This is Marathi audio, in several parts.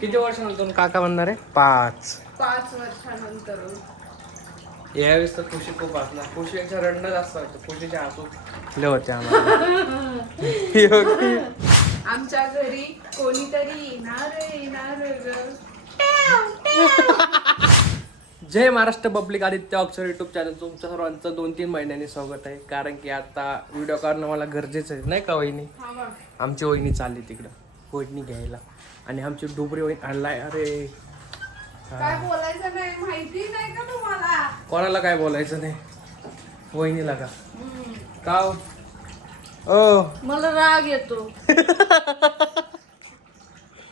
किती वर्षानंतर काका बनणार आहे? 5 वर्षानंतर. यावेळेस तर खुशी खूप असणार. खुशीच्या रडणं जास्त वाटतं. खुशीचे हसू लय होते आम्हाला. आमच्या घरी कोणीतरी येणार ग. जय महाराष्ट्र पब्लिक आदित्य अक्षर युट्यूब चॅनल तुमच्या सर्वांचं 2-3 महिन्यांनी स्वागत आहे. कारण की आता व्हिडिओ काढणं मला गरजेचं आहे नाही का वहिनी? आमची वहिनी चालली तिकडं वहिनी घ्यायला आणि आमची डुबरी वहिनी आणलाय. अरे काय बोलायचं नाही माहिती नाही का तुम्हाला? कोणाला काय बोलायचं नाही? वहिनीला का? का ओ मला राग येतो.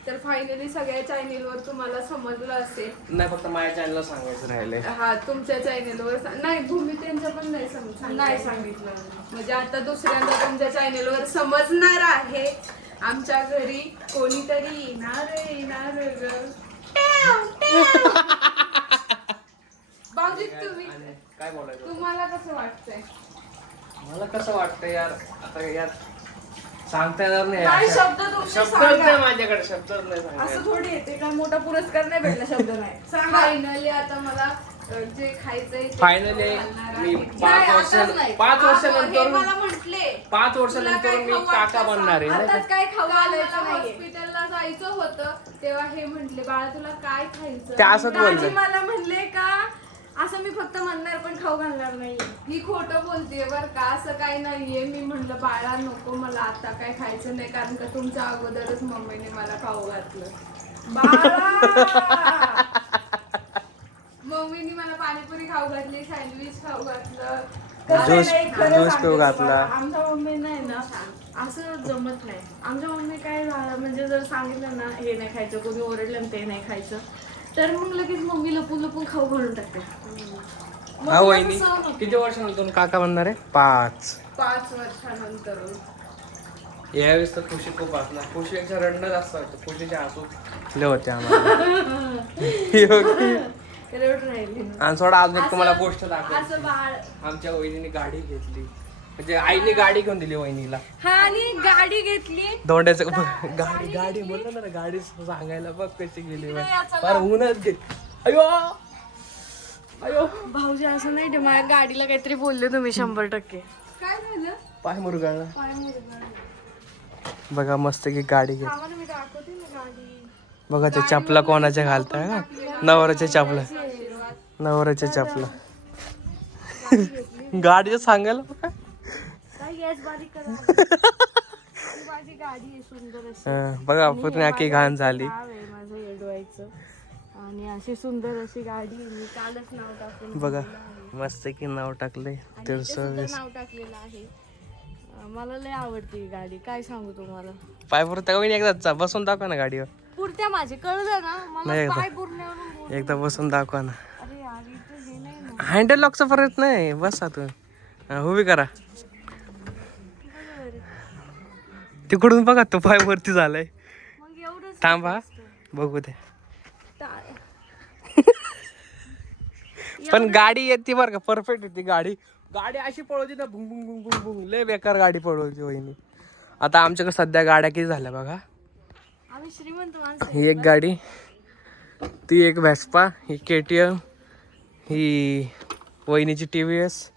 तर फायनली सगळ्या चॅनेलवर तुम्हाला समजलं असेल. नाही फक्त माझ्या चॅनलला सांगायचं राहिलंय. हा तुमच्या चॅनेलवर नाही भूमितेंचं पण नाही सांगितलं. म्हणजे आता दुसऱ्यांदा तुमच्या चॅनेलवर समजणार आहे. आमच्या घरी कोणीतरी येणार ग. भाऊजी तुम्ही काय बोलायचं? तुम्हाला कसं वाटतंय? मला कसं वाटतं यार आता यार सांगता येणार काय नाही. शब्द तुमचे शब्दच सांगा. नाही माझ्याकडे. शब्दच नाही असं सांगायला. थोडी येते का मोठा पुरस्कार नाही भेटला शब्द नाही. फायनली आता मला जे खायचंय ते फायनली घालणार मी आहे. 5 वर्षानंतर मला म्हटले 5 वर्षानंतर मी काका बनणार आहे नाही आता का? काय खाऊ घालायचं नाही. हॉस्पिटलला जायचं होतं तेव्हा हे म्हटले बाळा तुला काय खायचं? ते असंच बोलले. दाजी मला म्हणले का असं मी फक्त म्हणणार पण खाऊ घालणार नाही. ही खोटं बोलतेय बर का, असं काही नाहीये. मी म्हणलं बाळा नको मला आता काय खायचं नाही कारण का तुमच्या अगोदरच मम्मीने मला खाऊ घातलं. बाळा मम्मीने मला पाणीपुरी खाऊ घातली, सँडविच खाऊ घातलं, ज्यूस पिऊ घातला. आमच्या मम्मी नाही ना असं जमत नाही. आमच्या मम्मी काय झालं म्हणजे जर सांगितलं ना हे नाही खायचं, कोणी ओरडलं ते नाही खायचं तर मग लगेच मम्मी लपून खाऊ घालून टाकते. हा वहिनी किती वर्षानंतर काका बनणार आहे? 5 वर्षानंतर. यावेळेस तर खुशी खूप असणार. खुशीच्या रडणं जास्त वाटतं. खुशीचे हसू लय होते आम्हाला. रड राहिली आणि थोडा अजून एक तुम्हाला गोष्ट दाखव. असं बाळ आमच्या वहिनीने गाडी घेतली म्हणजे आईने गाडी घेऊन दिली वहिनीला. हा आणि गाडी घेतली. धोंड्याचं गाडी बोललो ना गाडी सांगायला बघ कशी गेली. फार ऊनच घेत. अयो अयो भाऊजी असं नाही ते माझ्या गाडीला काहीतरी बोलले तुम्ही 100%. काय झालं? पाय मुरगाळला. पाय मुरगाळला. बघा मस्त की गाडी घेत. आम्हाला मी दाखवते ना गाडी. बघा ते चपला कोणाच्या घालताय का? नवऱ्याच्या चपला. नवऱ्याच्या चपला. गाडीचं सांगायला बघा. काय गॅस बारीक करा. ही माझी गाडी आहे सुंदर अशी. बघा पूर्ण आखी घाण झाली. नाव आहे माझं येडवायचं आणि अशी सुंदर अशी गाडी आहे. मी कालच नाव टाकून बघा मस्त की नाव टाकलंय. तर नाव टाकलेलं आहे. मला लय आवडते ही गाडी. काय सांगू तुम्हाला. पाय पुरता एकदा बसून दाखवा ना गाडीवर. पुरत्या माझे कळलं ना मला पाय पुरण्यावरून. एकदा बसून दाखवा ना. अरे यार इथं हे नाही ना. हँडल लॉकचा फरक नाही. बसा तू उभी करा. तिकडून बघा तो पाय वरती झालाय. मग एवढंच थांबा बघू दे. ता- पण गाडी येते बरं का परफेक्ट येते गाडी. गाडी अशी पळवती ना भुंग भुंग भुंग भुंग भुंग. लय बेकार गाडी पळवती वहिनी. आता आमच्याकडे सध्या गाड्या किती झाल्या बघा. आम्ही श्रीमंत माणसं. ही एक गाडी, ती एक व्हेस्पा, ही KTM, ही वहिनीची TVS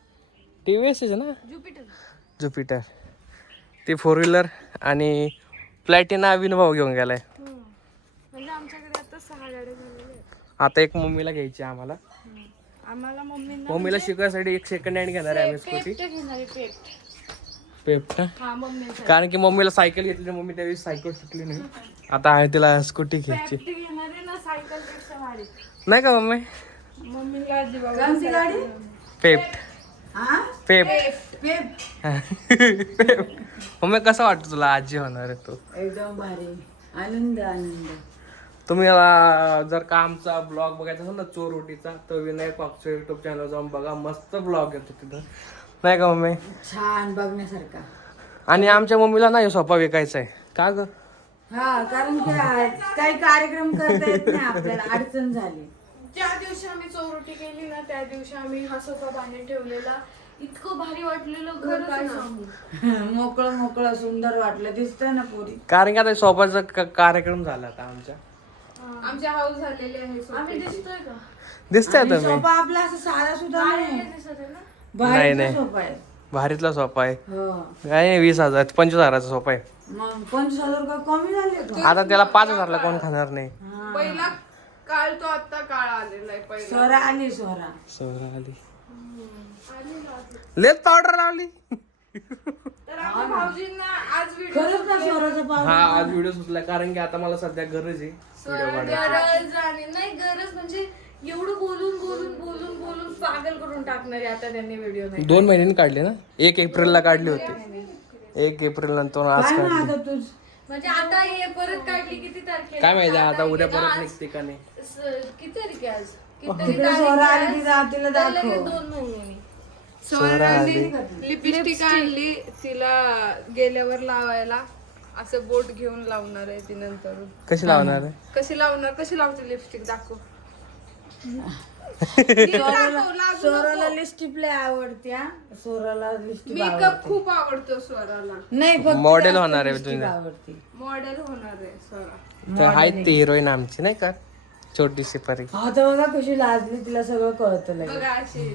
आहे ना ज्युपिटर, ती 4 व्हीलर आणि प्लॅटिना विनभाऊ घेऊन गेलाय. म्हणजे आमच्याकडे आता 6 गाड्या झालेल्या आहेत. आता एक मम्मीला घ्यायची आम्हाला. आम्हाला मम्मीला शिकायसाठी एक सेकंड हँड घेणार आहे आम्ही स्कूटी. पेप्ट हा मम्मी कारण की मम्मीला सायकल घेतली. मम्मी त्यावेळी सायकल शिकली नाही. आता आहे तिला स्कूटी घ्यायची घेणार आहे ना सायकल पेक्षा भारी. नाही का मम्मी? मम्मीला आजी बाबा कोणती गाडी? पेप्ट. मम्मी कसं वाटतं तुला आजी होणार आहे तू? एकदम भारी. आनंद. तुम्ही जर का आमचा ब्लॉग बघायचा असेल ना चोरोटीचा तर विनायक पापचे युट्यूब चॅनल जाऊन बघा. मस्त ब्लॉग येतो तिथं नाही का मम्मी? छान बघण्यासारखा. आणि आमच्या मम्मीला नाही सोफा विकायचा आहे का ग? हा कारण की काही कार्यक्रम करता येत नाही आपल्याला. अडचण झाली. ज्या दिवशी आम्ही चौरोटी केली ना त्या दिवशी आम्ही हा सोफा बांधून ठेवलेला. इतकं भारी वाटलेलं घर काय सांगू. मोकळं सुंदर वाटलं. दिसतंय ना पोरी. कारण की आता सोफाचा कार्यक्रम झाला आता आमच्या आमचे हाऊस झालेले आहे आम्ही दिसतोय का? दिसतंय आणि आता मी. सोफा आपला असं साधा सुद्धा नाही दिसत आहे ना? भारीचा नाही. सोफा आहे. भारीतला सोफा आहे. हो काय 20,000 25,000चा सोफा आहे. मग 25,000 रुपये कमी झाले का? आता त्याला 5,000ला कोण खाणार नाही. हा. पहिला काळ तो आता काळ आलेला आहे पहिला. स्वरा आली स्वरा. सोहरा आली. लेत पावडर लावली. तर आमच्या भाऊजींना आज व्हिडिओ खरंच ना स्वराचा हा पाव आज व्हिडिओ सुचला कारण की आता मला सध्या गरज आहे व्हिडिओ काढायची. गरज आणि नाही गरज म्हणजे एवढं बोलून पागल करून टाकणारे आता त्यांनी व्हिडिओ नाही. 2 महिन्यांनी काढले ना. 1 एप्रिलला काढली होती. 1 एप्रिल नंतर आज काय ना काढली. आता तुझ म्हणजे आता हे परत काढली किती तारखेला? काय माहिती आता उद्या आज परत निघते का नाही. किती तारीख आहे आज? किती तिकडे तारीख स्वरा आहे आली आज? की जा तिला तर लगेच दाखव. 2 महिन्यांनी. स्वराली लिपस्टिक आणली तिला गेल्यावर लावायला. असं बोट घेऊन लावणार आहे ती नंतर. कशी लावणार आहे? कशी लावते लिपस्टिक दाखव. स्वराला लिपस्टिक लय आवडते हा. स्वराला लिपस्टिक मेकअप खूप आवडतो स्वराला. नाही फक्त मॉडेल जास्त होणार आहे लिपस्टिक तुझी. आवडते. मॉडेल होणार आहे स्वरा. तर आहेत ती हिरोईन आमची नाही का छोटीशी परी. आता बघा कशी लाजली तिला सगळं कळतं लगेच. बघा अशी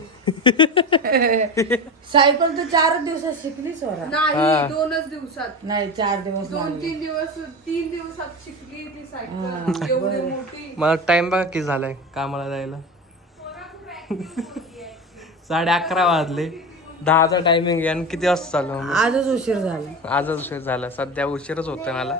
सायकल तर 4 दिवसात शिकली स्वरा. नाही 2च दिवसात. नाही 4 दिवस लागले. 3 दिवसात शिकली ती सायकल एवढी मोठी. मला टाइम बघा किती झालाय कामाला जायला. 11:30 वाजले. 10चा टायमिंग आहे आणि किती वाजता चालू मग? आजच उशीर झाला आजच उशीर झाला. सध्या उशीरच होतोय मला.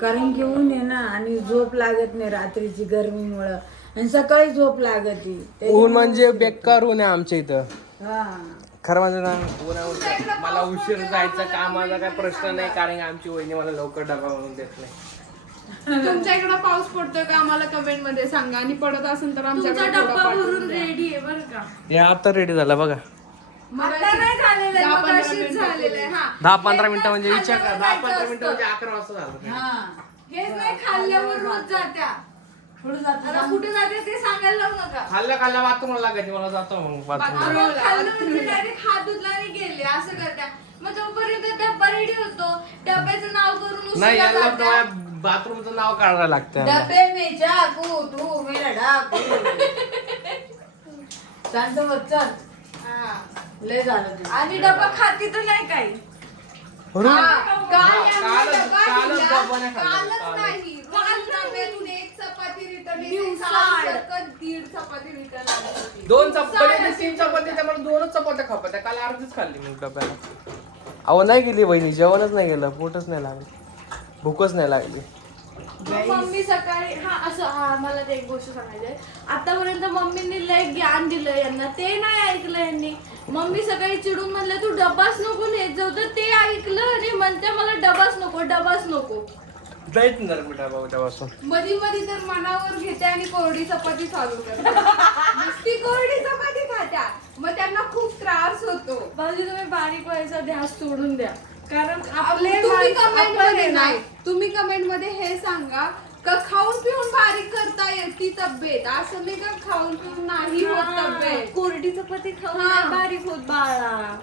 कारण की ऊन आहे ना आणि झोप लागत नाही रात्रीची गरमीमुळं आणि सकाळी झोप लागती. ऊन म्हणजे बेकार ऊन आहे आमच्या इथं. हा खरं म्हणजे ना उन्हामुळे मला उशीर जायचा कामाचा काय प्रश्न नाही कारण की आमची वहिनी मला लवकर डबा म्हणून देत नाही. तुमच्या इकडे पाऊस पडतोय का आम्हाला कमेंट मध्ये सांगा आणि पडत असेल तर तुमचा आमच्याकडे डब्बा भरून रेडी आहे बरं का? हे आता रेडी झाला बघा. आता नाही झालेलं आहे, मग अशीच झालेलं आहे. हा 10-15 मिनिटं म्हणजे विचार करा. 10-15 मिनिटं म्हणजे 11 वाजता झालं. हा हेच नाही खाल्ल्यावर रोज जात्या. पुढे जातो आता कुठे जाते ते सांगायला लावू नका. खाल्लं बाथरूमला लागायची मला जातो मग बाथरूम. रोज खाल्लं म्हणजे डायरेक्ट हात धुतला आणि गेले असं करत्या. मग तोपर्यंत डब्बा रेडी होतो. डब्याचं नाव करून नाही उशिरा याला जात्या. बाथरूमचं नाव काढायला लागतं. डबे में चाकू तू मेरा डाकू. शांत बच्चन हा. लय झालं ते. आणि डब्बा खाती तर नाही काही. अरे, कालच कालच डबा नाही खाल्ला. कालच नाही काल डब्यातून 1 चपाती रिटर्न दिवसाड. 1.5 चपाती रिटर्न आली होती. 2 चपाती 3 चपाती त्यामुळे 2च चपात्या खापात्या. काल अर्धीच खाल्ली मग डब्याला. अहो नाही गेली बहिणी जेवणच नाही गेलं पोटच नाही लागलं भूकच नाही लागली. मग मम्मी सकाळी हा मला ते एक गोष्ट सांगायची आहे. आतापर्यंत मम्मीने लय ज्ञान दिलं यांना ते नाही ऐकलं यांनी. मम्मी सकाळी चिडून म्हणलं तू डबाच नको नेत जाऊ तर ते ऐकलं आणि म्हणते मला डबाच नको. जायच ना मी डबा उद्यापासून. मधी मधी तर मनावर घेते आणि कोरडी चपाती चालू करते. नुसती कोरडी चपाती खात्या मग त्यांना खूप त्रास होतो. भाऊजी तुम्ही बारीक व्हायचा ध्यास सोडून द्या कारण आपले तुम्ही माणसं- कमेंट आपण मध्ये आहे ना, नाही तुम्ही कमेंट मध्ये हे सांगा का खाऊन पिऊन बारीक करता येते तब्येत. असं नाही का खाऊन पिऊन नाही होत तब्येत. कोरडी चपाती खाऊन हा. नाही बारीक होत बाळा.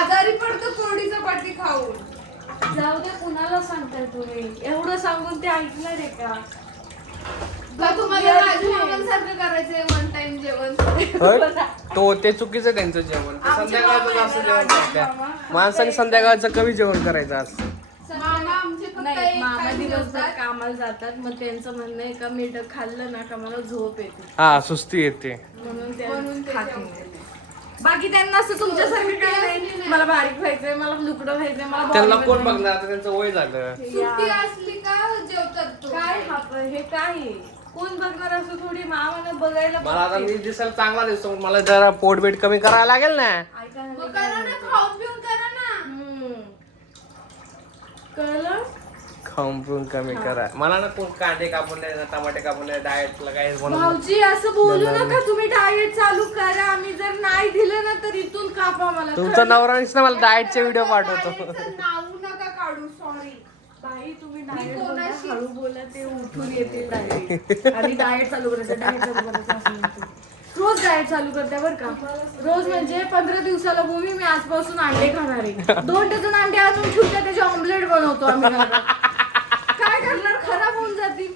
आजारी पडतो कोरडी चपाती खाऊन. जाऊ दे कुणाला सांगताय तुम्ही एवढं सांगून ते ऐकणार आहे का? का तुम्हाला सारखं करायचंय 1 टाइम जेवण. तो ते चुकीचं आहे त्यांचं जेवण. ते संध्याकाळचं जास्त जेवण करतात. माणसाने संध्याकाळचं कमी जेवण करायचं आज. मामा आमचे फक्त नाही एक मामा time दिवसभर जेवतात. कामाला जातात मग त्यांचं म्हणणं आहे का मीठ खाल्लं ना का मला झोप येते हा सुस्ती येते. म्हणून म्हणून ते ते खात जेवतात. नाही. बाकी त्यांना असं तुमच्यासारखं काही नाही मला बारीक व्हायचंय मला लुकडं व्हायचंय मला त्यांना body कोण बनवायचं. बघणार आता त्यांचं वय झालं. सुट्टी असली का जेवतात तो. काय हे काय आहे? कोण बघणार असं थोडी मामानं बघायला मला आता बघते. मी दिसायला चांगला दिसतो मला जरा पोट बीट कमी करायला लागेल ना. ऐका ना, मग करा ना खाऊन पिऊन करा ना. कळलं खाऊन पिऊन कमी करा. मला ना कोण कांदे कापून नाही ना टमाटे कापून नाही डाएटला काय म्हणून भाऊजी असं बोलू नका तुम्ही डाएट चालू करा आम्ही जर नाही दिलं ना तर इथून कापा मला तुमचा नवराच ना मला डाएटचे व्हिडिओ पाठवतो. डाएटचं नाव नका काढू सॉरी. बाई तुम्ही मी डाएट कोणाशी- हळू बोला ते उठून येतील डायरेक्ट आणि डाएट चालू करायचं डाएट चालू करायचं असं म्हणते. रोज डाएट चालू करते बरं का रोज म्हणजे 15 दिवसाला भूमी मी आजपासून अंडे खाणार आहे 2 डझन अंडे आणून ठेवते त्याचे ऑमलेट बनवतो आम्ही घरात. काय करणार खराब होऊन जातील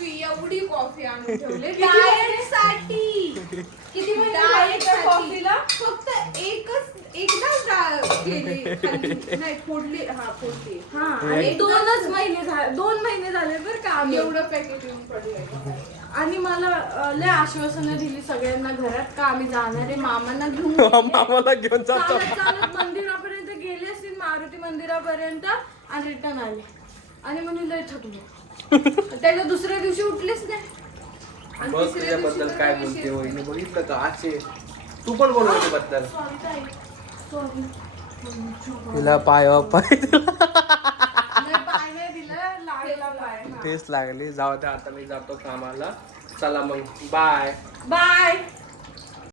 कॉफी एवढी कॉफी आणून ठेवले डाएट साठी किती Diet साठी. कॉफीला फक्त एकदाच केली खाल्ली. नाही फोडली फोडली हा आणि 2 महिने झाले बरं का आम्ही एवढं पॅकेट येऊन पडलंय आणि मला लय आश्वासनं दिली सगळ्यांना घरात का आम्ही जाणार आहे मामांना घेऊन गेले. मामाला घेऊन जातो चालत चालत मंदिरापर्यंत गेले असतील मारुती मंदिरापर्यंत आणि रिटर्न आले आणि म्हणून लय थकलो त्याच्या दुसऱ्या दिवशी उठलेच नाही आणि बघ तिसऱ्या दिवशी तुझ्याबद्दल तर काय काही बोलते विषयच वहिनी बघितलं का आचे तू पण बोल बद्दल सॉरी ताई सॉरी तिला पाय नाही. पाय नाही दिलं लागला पाय तेच लागली जाऊ दे आता मी जातो कामाला चला मग बाय बाय